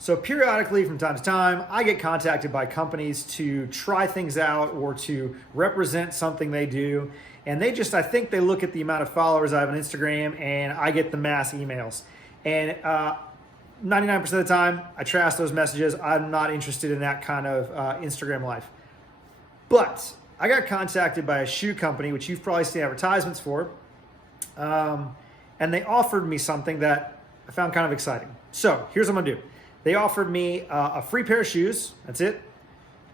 So periodically from time to time, I get contacted by companies to try things out or to represent something they do. And they just, I think they look at the amount of followers I have on Instagram and I get the mass emails. And 99% of the time, I trash those messages. I'm not interested in that kind of Instagram life. But I got contacted by a shoe company, which you've probably seen advertisements for. And they offered me something that I found kind of exciting. So here's what I'm gonna do. They offered me a free pair of shoes, that's it,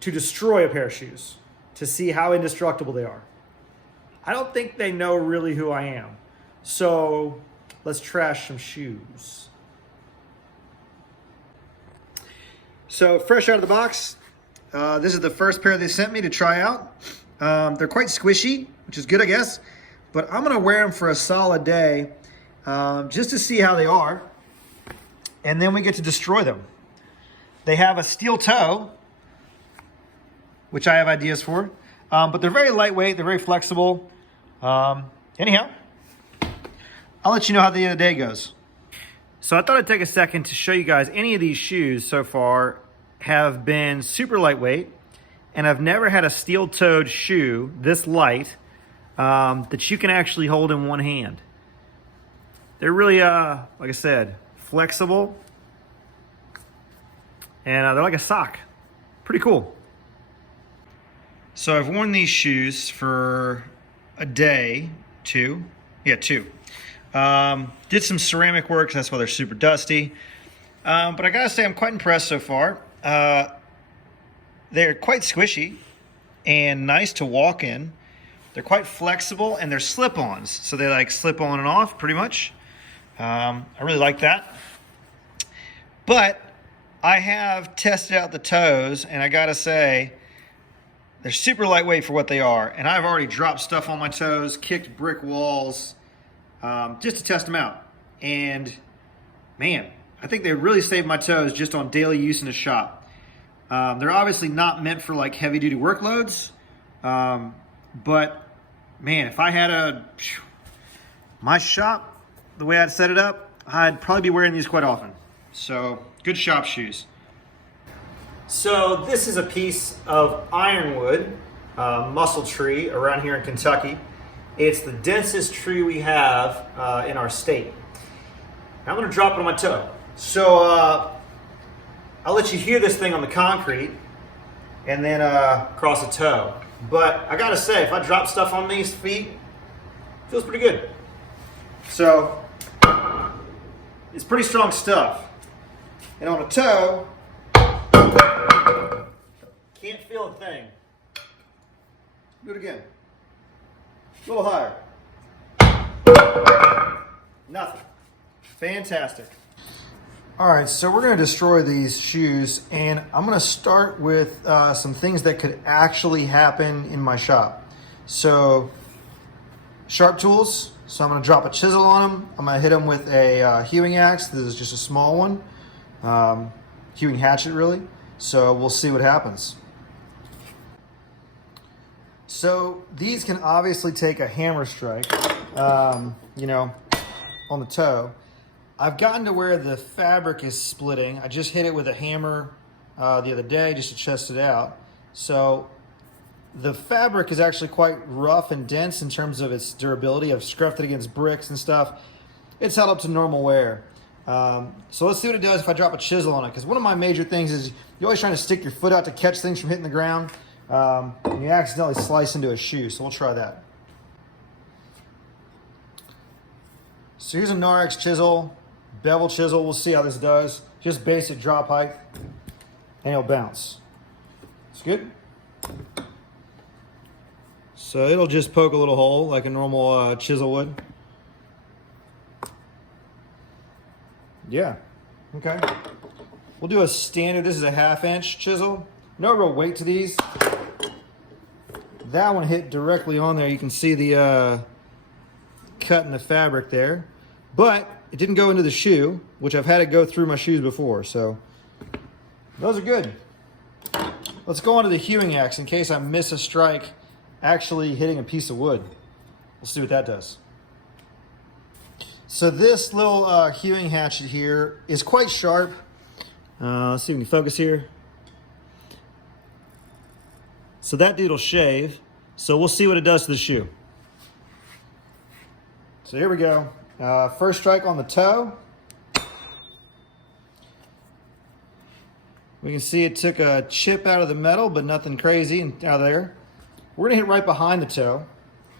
to destroy a pair of shoes, to see how indestructible they are. I don't think they know really who I am. So let's trash some shoes. So fresh out of the box, this is the first pair they sent me to try out. They're quite squishy, which is good, I guess, but I'm gonna wear them for a solid day just to see how they are. And then we get to destroy them. They have a steel toe, which I have ideas for, but they're very lightweight, they're very flexible. Anyhow, I'll let you know how the end of the day goes. So I thought I'd take a second to show you guys any of these shoes so far have been super lightweight, and I've never had a steel-toed shoe this light that you can actually hold in one hand. They're really, like I said, flexible, and they're like a sock. Pretty cool. So I've worn these shoes for a day, two. Did some ceramic work, that's why they're super dusty. But I gotta say, I'm quite impressed so far. They're quite squishy and nice to walk in. They're quite flexible and they're slip-ons, so they like slip on and off pretty much. I really like that. But I have tested out the toes, and I gotta say, they're super lightweight for what they are. And I've already dropped stuff on my toes, kicked brick walls, just to test them out. And man, I think they really saved my toes just on daily use in the shop. They're obviously not meant for like heavy duty workloads. But man, if I had my shop, the way I'd set it up, I'd probably be wearing these quite often. So good shop shoes. So this is a piece of ironwood, muscle tree around here in Kentucky. It's the densest tree we have in our state. Now I'm gonna drop it on my toe. So I'll let you hear this thing on the concrete and then cross a toe. But I gotta say, if I drop stuff on these feet, it feels pretty good. So it's pretty strong stuff. And on a toe, can't feel a thing. Do it again. A little higher. Nothing. Fantastic. All right, so we're gonna destroy these shoes, and I'm gonna start with some things that could actually happen in my shop. So, sharp tools. So I'm gonna drop a chisel on them. I'm gonna hit them with a hewing axe. This is just a small one. Hewing hatchet, really. So we'll see what happens. So these can obviously take a hammer strike, you know, on the toe. I've gotten to where the fabric is splitting. I just hit it with a hammer the other day just to test it out. So the fabric is actually quite rough and dense in terms of its durability. I've scruffed it against bricks and stuff. It's held up to normal wear. So let's see what it does if I drop a chisel on it. Because one of my major things is you're always trying to stick your foot out to catch things from hitting the ground. And you accidentally slice into a shoe. So we'll try that. So here's a Narex chisel, bevel chisel. We'll see how this does. Just basic drop height, and it'll bounce. It's good. So it'll just poke a little hole like a normal chisel would. Yeah, okay. We'll do a standard, this is a 1/2 inch chisel. No real weight to these. That one hit directly on there. You can see the cut in the fabric there. But it didn't go into the shoe, which I've had it go through my shoes before. So those are good. Let's go on to the hewing axe in case I miss a strike actually hitting a piece of wood. We'll see what that does. So this little hewing hatchet here is quite sharp. Let's see if we can focus here. So that dude will shave. So we'll see what it does to the shoe. So here we go. First strike on the toe. We can see it took a chip out of the metal, but nothing crazy out of there. We're gonna hit right behind the toe.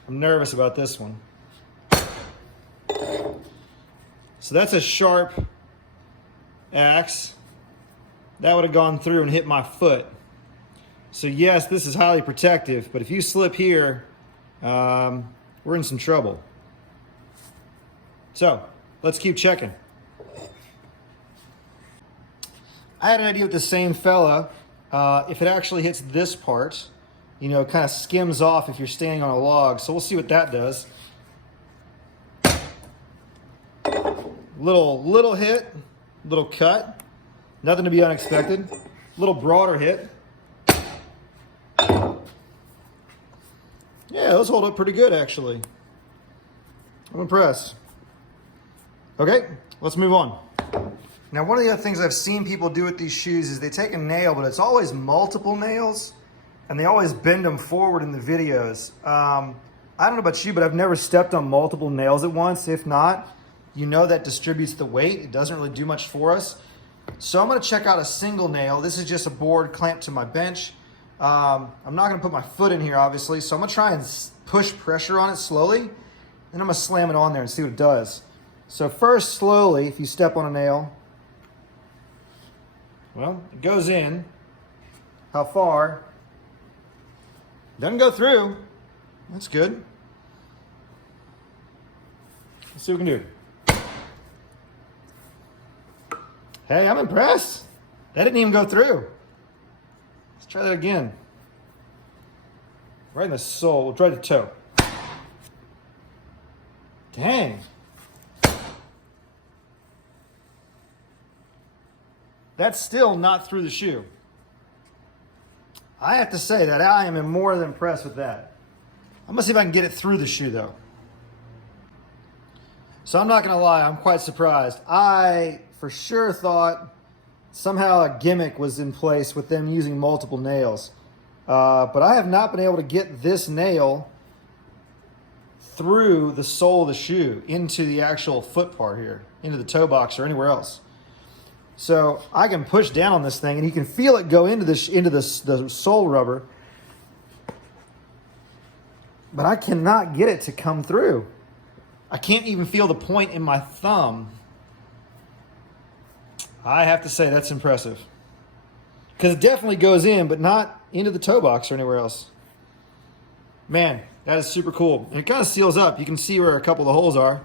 I'm nervous about this one. So that's a sharp axe. That would have gone through and hit my foot. So yes, this is highly protective, but if you slip here, we're in some trouble. So let's keep checking. I had an idea with the same fella. If it actually hits this part, you know, it kind of skims off if you're standing on a log. So we'll see what that does. Little hit, little cut. Nothing to be unexpected. Little broader hit. Yeah, those hold up pretty good, actually. I'm impressed. Okay, let's move on. Now, one of the other things I've seen people do with these shoes is they take a nail, but it's always multiple nails, and they always bend them forward in the videos. I don't know about you, but I've never stepped on multiple nails at once. If not, you know that distributes the weight. It doesn't really do much for us. So I'm gonna check out a single nail. This is just a board clamped to my bench. I'm not gonna put my foot in here, obviously, so I'm gonna try and push pressure on it slowly, and I'm gonna slam it on there and see what it does. So first, slowly, if you step on a nail, well, it goes in. How far? Doesn't go through. That's good. Let's see what we can do. Hey, I'm impressed. That didn't even go through. Let's try that again. Right in the sole. We'll try the toe. Dang. That's still not through the shoe. I have to say that I am more than impressed with that. I'm gonna see if I can get it through the shoe though. So I'm not gonna lie, I'm quite surprised. I for sure thought somehow a gimmick was in place with them using multiple nails. But I have not been able to get this nail through the sole of the shoe into the actual foot part here, into the toe box or anywhere else. So I can push down on this thing and you can feel it go into the sole rubber, but I cannot get it to come through. I can't even feel the point in my thumb. I have to say that's impressive. Because it definitely goes in, but not into the toe box or anywhere else. Man, that is super cool. And it kind of seals up. You can see where a couple of the holes are.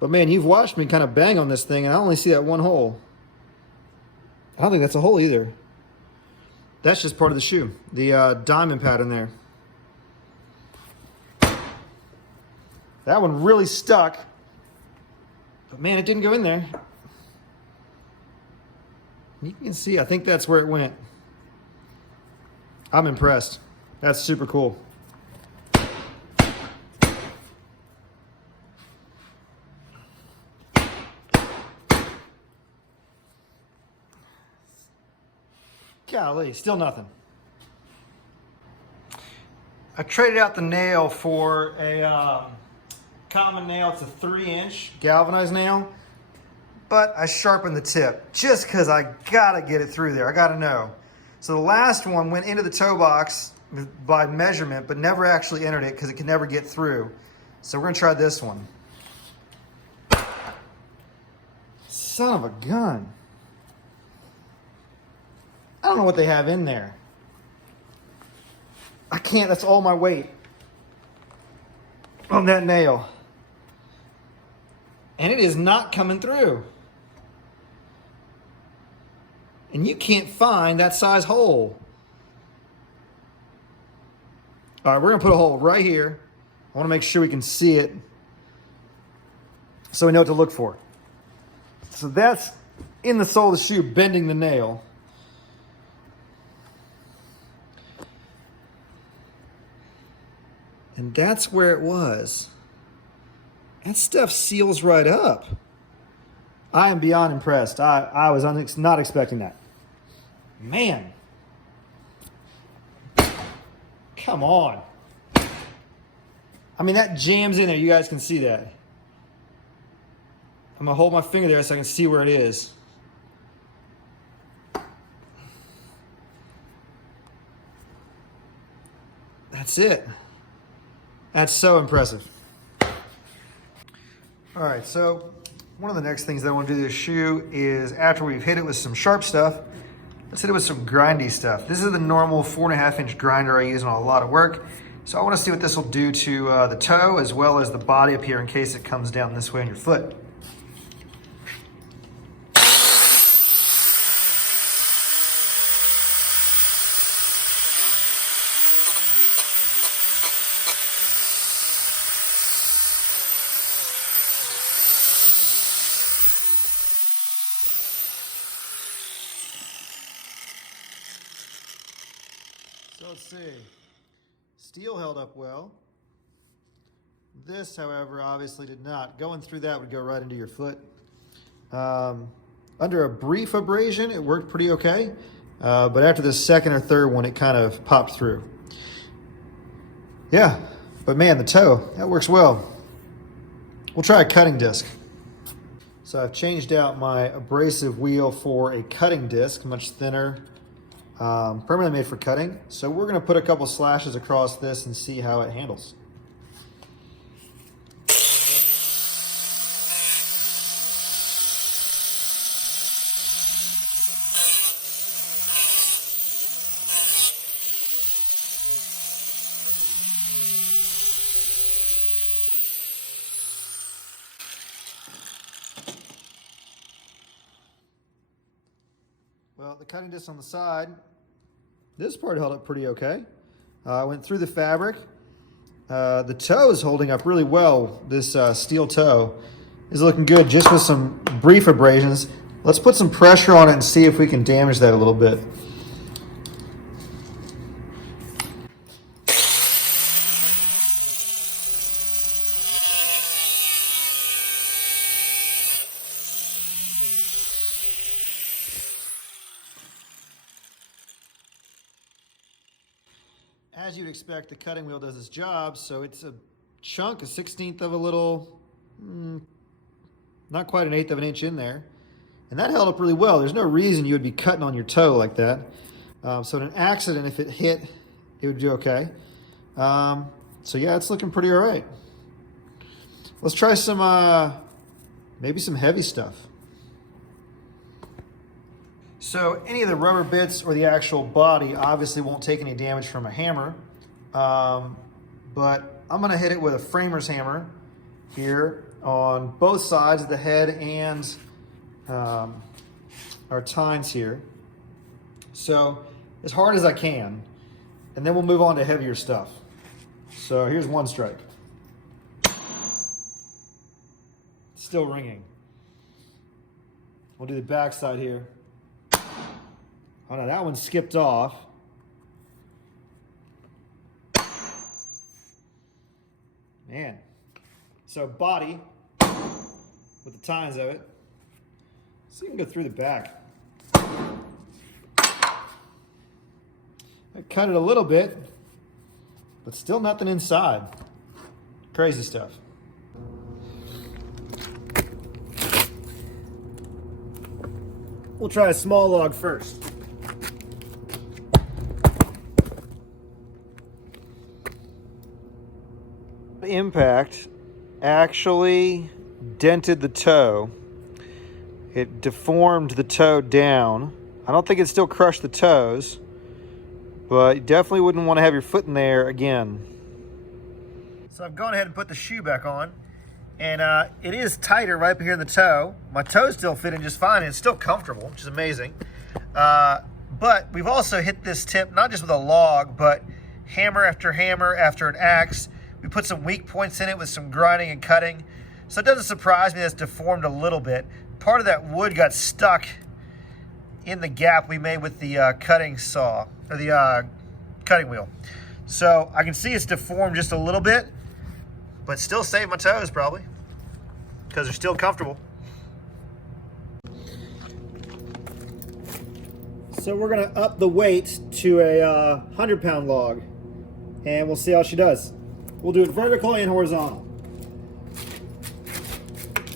But man, you've watched me kind of bang on this thing and I only see that one hole. I don't think that's a hole either. That's just part of the shoe. The diamond pattern there. That one really stuck. But man, it didn't go in there. You can see, I think that's where it went. I'm impressed. That's super cool. Golly, still nothing. I traded out the nail for a common nail. It's a 3-inch galvanized nail, but I sharpened the tip just because I gotta get it through there. I gotta know. So the last one went into the toe box by measurement, but never actually entered it because it could never get through. So we're gonna try this one. Son of a gun. I don't know what they have in there. I can't, that's all my weight on that nail. And it is not coming through. And you can't find that size hole. All right, we're gonna put a hole right here. I wanna make sure we can see it so we know what to look for. So that's in the sole of the shoe, bending the nail. And that's where it was. That stuff seals right up. I am beyond impressed. I was not expecting that. Man. Come on. I mean, that jams in there. You guys can see that. I'm going to hold my finger there so I can see where it is. That's it. That's so impressive. All right, so one of the next things that I want to do to this shoe is, after we've hit it with some sharp stuff, let's hit it with some grindy stuff. This is the normal 4.5-inch grinder I use on a lot of work. So I want to see what this will do to the toe as well as the body up here in case it comes down this way on your foot. So let's see. Steel held up well. This, however, obviously did not. Going through that would go right into your foot. Under a brief abrasion, it worked pretty okay. But after the second or third one, it kind of popped through. Yeah, but man, the toe, that works well. We'll try a cutting disc. So I've changed out my abrasive wheel for a cutting disc, much thinner. Permanently made for cutting. So we're going to put a couple slashes across this and see how it handles. Well, the cutting disc on the side, this part held up pretty okay. I went through the fabric. The toe is holding up really well. This steel toe is looking good just with some brief abrasions. Let's put some pressure on it and see if we can damage that a little bit. As you'd expect, the cutting wheel does its job, so it's a chunk, a 1/16 of a little, not quite an 1/8 of an inch in there. And that held up really well. There's no reason you would be cutting on your toe like that. So in an accident, if it hit, it would do okay. So yeah, it's looking pretty all right. Let's try some, maybe some heavy stuff. So any of the rubber bits or the actual body obviously won't take any damage from a hammer, but I'm going to hit it with a framer's hammer here on both sides of the head and our tines here. So as hard as I can, and then we'll move on to heavier stuff. So here's one strike. Still ringing. We'll do the back side here. Oh no, that one skipped off. Man. So body with the tines of it. So you can go through the back. I cut it a little bit, but still nothing inside. Crazy stuff. We'll try a small log first. The impact actually dented the toe. It deformed the toe down. I don't think it still crushed the toes, but you definitely wouldn't want to have your foot in there again. So I've gone ahead and put the shoe back on, and it is tighter right up here in the toe. My toes still fit in just fine, and it's still comfortable, which is amazing. But we've also hit this tip, not just with a log, but hammer after an axe. We put some weak points in it with some grinding and cutting. So it doesn't surprise me that it's deformed a little bit. Part of that wood got stuck in the gap we made with the cutting saw, or the cutting wheel. So I can see it's deformed just a little bit, but still saved my toes probably, because they're still comfortable. So we're gonna up the weight to a 100-pound log, and we'll see how she does. We'll do it vertical and horizontal.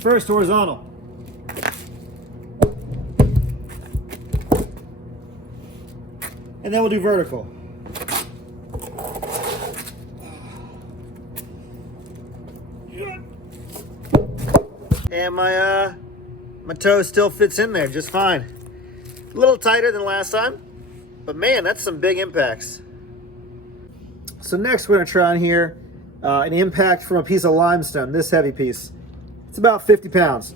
First horizontal. And then we'll do vertical. And my toe still fits in there just fine. A little tighter than last time, but man, that's some big impacts. So next we're gonna try on here an impact from a piece of limestone, this heavy piece. It's about 50 pounds.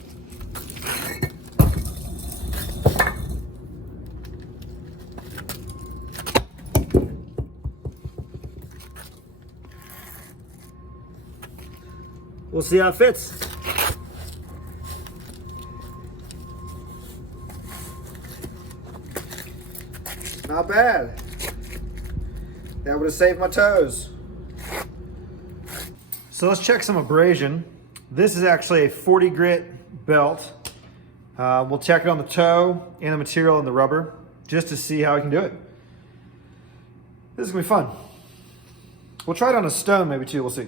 We'll see how it fits. Not bad. That would have saved my toes. So let's check some abrasion. This is actually a 40 grit belt. We'll check it on the toe and the material and the rubber just to see how we can do it. This is gonna be fun. We'll try it on a stone maybe too, we'll see.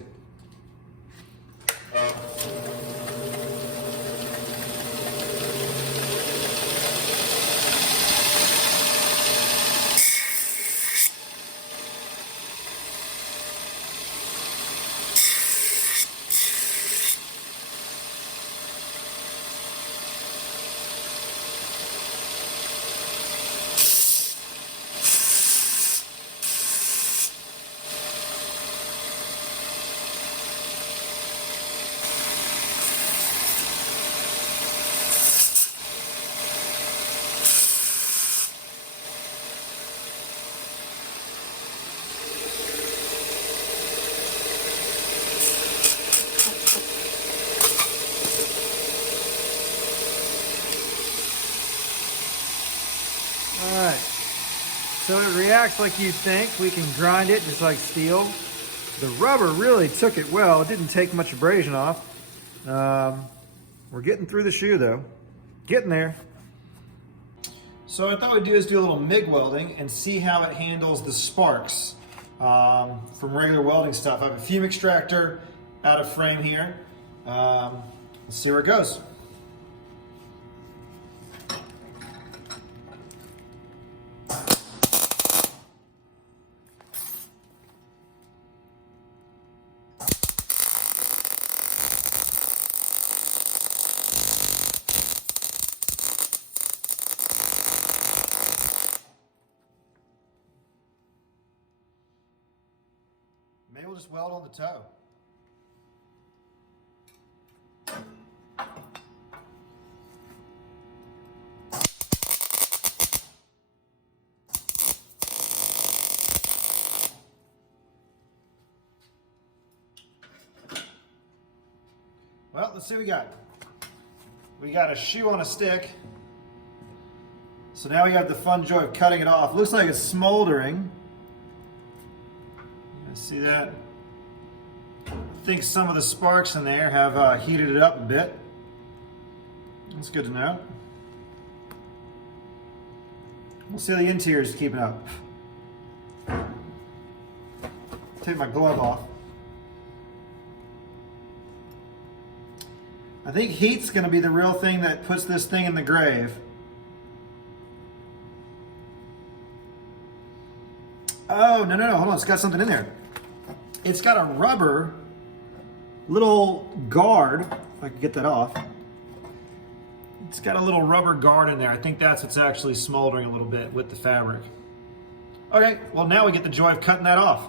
Alright, so it reacts like you'd think. We can grind it just like steel. The rubber really took it well. It didn't take much abrasion off. We're getting through the shoe though. Getting there. So what I thought we'd do is do a little MIG welding and see how it handles the sparks from regular welding stuff. I have a fume extractor out of frame here. Let's see where it goes. Maybe we'll just weld on the toe. Well, let's see what we got. We got a shoe on a stick. So now we have the fun joy of cutting it off. Looks like it's smoldering. See that? I think some of the sparks in there have heated it up a bit. That's good to know. We'll see how the interior is keeping up. Take my glove off. I think heat's going to be the real thing that puts this thing in the grave. Oh, no, hold on, it's got something in there. It's got a rubber little guard, if I can get that off. It's got a little rubber guard in there. I think that's what's actually smoldering a little bit with the fabric. Okay, well now we get the joy of cutting that off.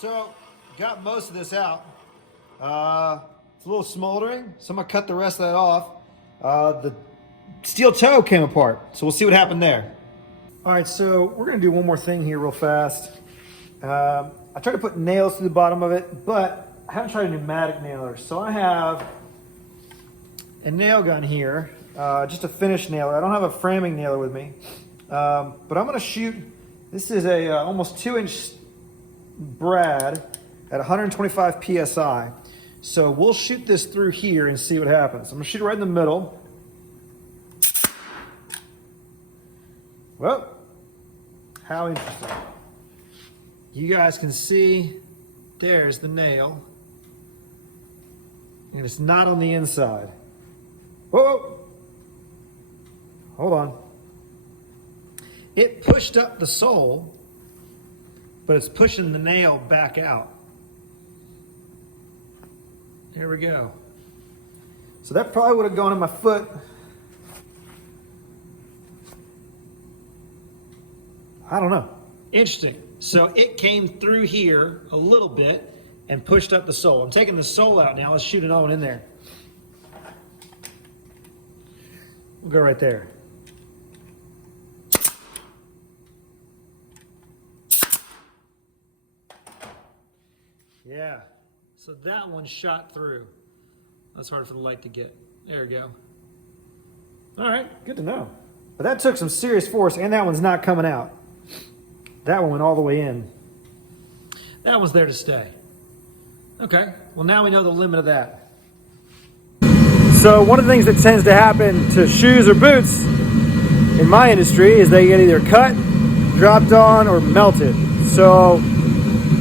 So, got most of this out. It's a little smoldering, so I'm gonna cut the rest of that off. steel toe came apart. So we'll see what happened there. All right, so we're gonna do one more thing here real fast. I tried to put nails through the bottom of it, but I haven't tried a pneumatic nailer. So I have a nail gun here, just a finished nailer. I don't have a framing nailer with me, but I'm gonna shoot, this is a almost 2-inch brad at 125 PSI. So we'll shoot this through here and see what happens. I'm gonna shoot it right in the middle. Well, how interesting. You guys can see, there's the nail. And it's not on the inside. Whoa, hold on. It pushed up the sole, but it's pushing the nail back out. Here we go. So that probably would have gone in my foot. I don't know. Interesting. So it came through here a little bit and pushed up the sole. I'm taking the sole out now. Let's shoot another one in there. We'll go right there. Yeah. So that one shot through. That's hard for the light to get. There we go. All right, good to know. But that took some serious force, and that one's not coming out. That one went all the way in. That one's there to stay. Okay, well now we know the limit of that. So one of the things that tends to happen to shoes or boots in my industry is they get either cut, dropped on, or melted. So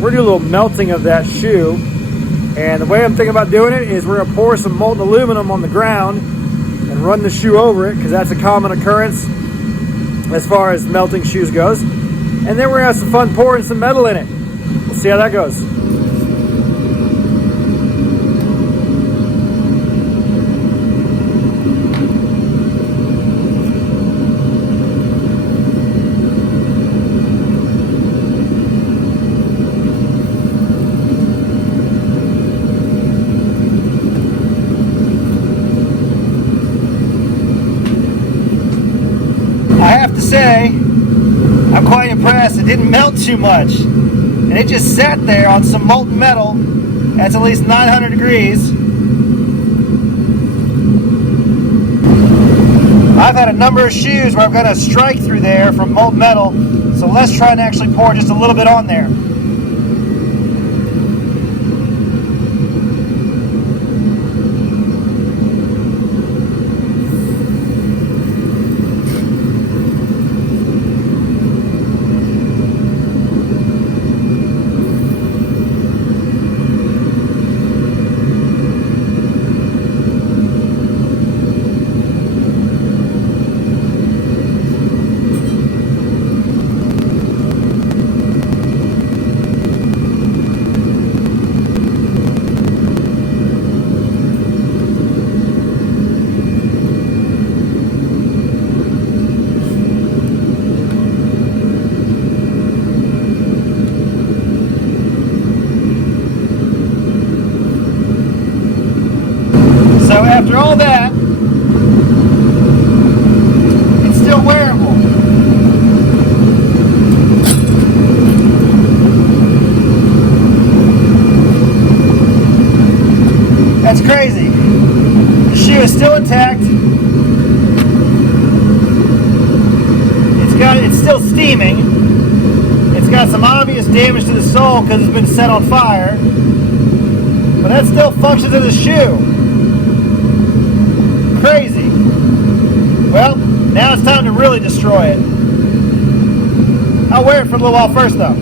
we're doing a little melting of that shoe. And the way I'm thinking about doing it is we're gonna pour some molten aluminum on the ground and run the shoe over it, because that's a common occurrence as far as melting shoes goes. And then we're gonna have some fun pouring some metal in it. We'll see how that goes. I have to say, I'm quite impressed. It didn't melt too much. And it just sat there on some molten metal that's at least 900 degrees. I've had a number of shoes where I've got to strike through there from molten metal. So let's try and actually pour just a little bit on there. So after all that, it's still wearable. That's crazy. The shoe is still intact. It's still steaming. It's got some obvious damage to the sole because it's been set on fire. But that still functions as a shoe. Crazy. Well, now it's time to really destroy it. I'll wear it for a little while first though.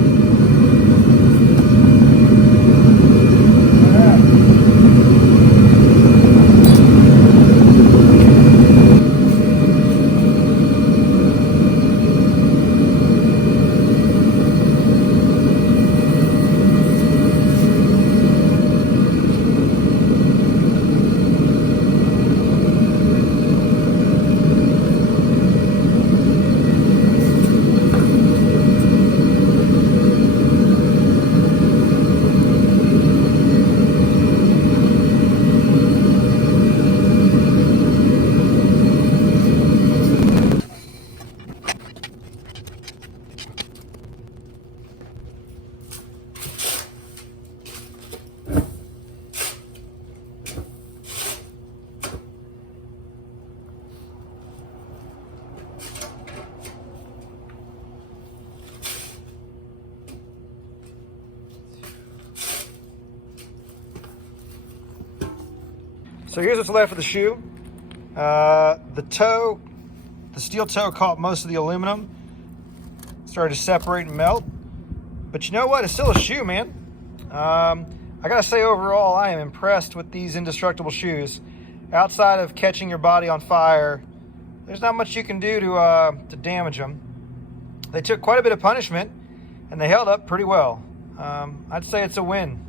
So here's what's left of the shoe. The toe, the steel toe caught most of the aluminum. Started to separate and melt. But you know what? It's still a shoe, man. I gotta say, overall, I am impressed with these Indestructible shoes. Outside of catching your body on fire, there's not much you can do to damage them. They took quite a bit of punishment, and they held up pretty well. I'd say it's a win.